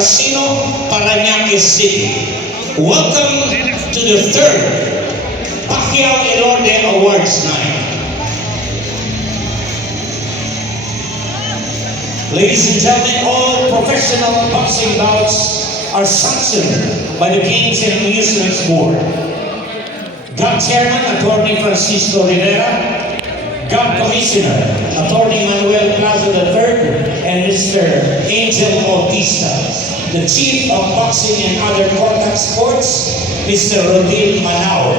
Casino, Parañaque City. Welcome to the third Pacquiao Elorde Awards night. Ladies and gentlemen, all professional boxing bouts are sanctioned by the Games and Amusements Board. GAB Chairman, Attorney Francisco Rivera, GAB Commissioner, Attorney Manuel Plaza III, and Mr. Angel Bautista. The Chief of Boxing and Other Contact Sports, Mr. Rodil Manao.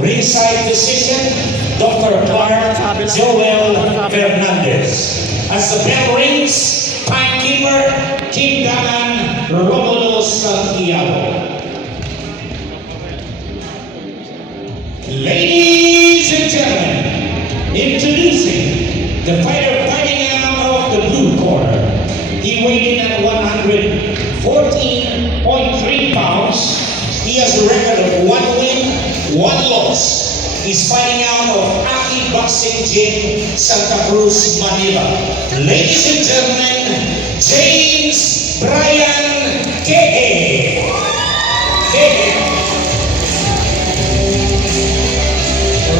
Ringside Physician, Dr. Clark Joel Fernandez. As the bell rings, timekeeper, King Daman Romulo Santiago. Ladies and gentlemen, introducing the fighter fighting out of the blue corner. He weighed in at 114.3 pounds. He has a record of 1 win, 1 loss. He's fighting out of Aki Boxing Gym, Santa Cruz, Manila. Ladies and gentlemen, James Brian Kehe.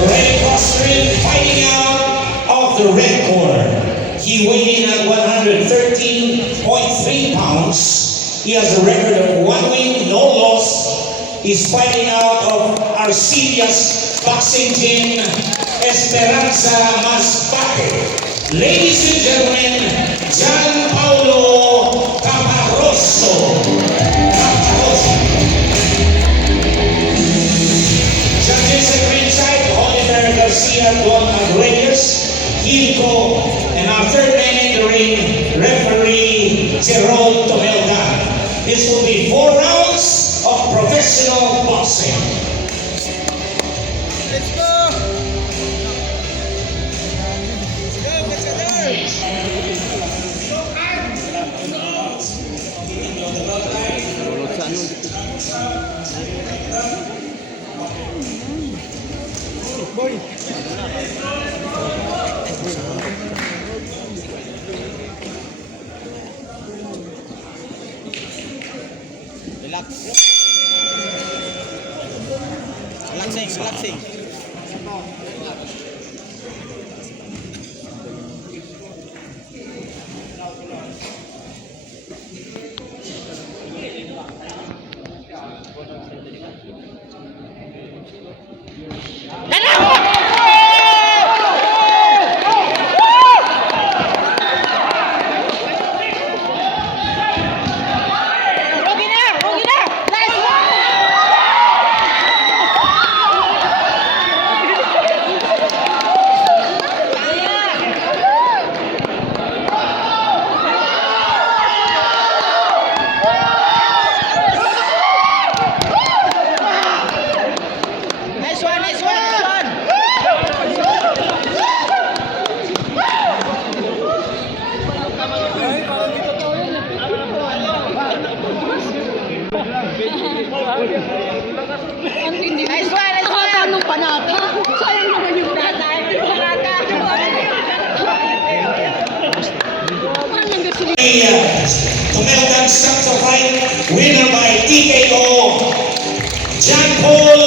Red Cross ring, fighting out of the red corner. He weighed in at 113.3 pounds. He has a record of 1 win, no loss. He's fighting out of Arcillas Boxing Gym, Esperanza Masbate. Ladies and gentlemen, Gian Paulo Caparroso. Judges at ringside, Oliver Garcia, Don Aguirres, Hilco, and our third man in the ring, referee Jerome Tomelda. This will be 4 rounds of professional boxing. Let's go! Boy. Relax. Relaxing. Nice one! Anong panata? Sayang naman yung panata. Tumeldan Santo Fight, winner by TKO, John Paul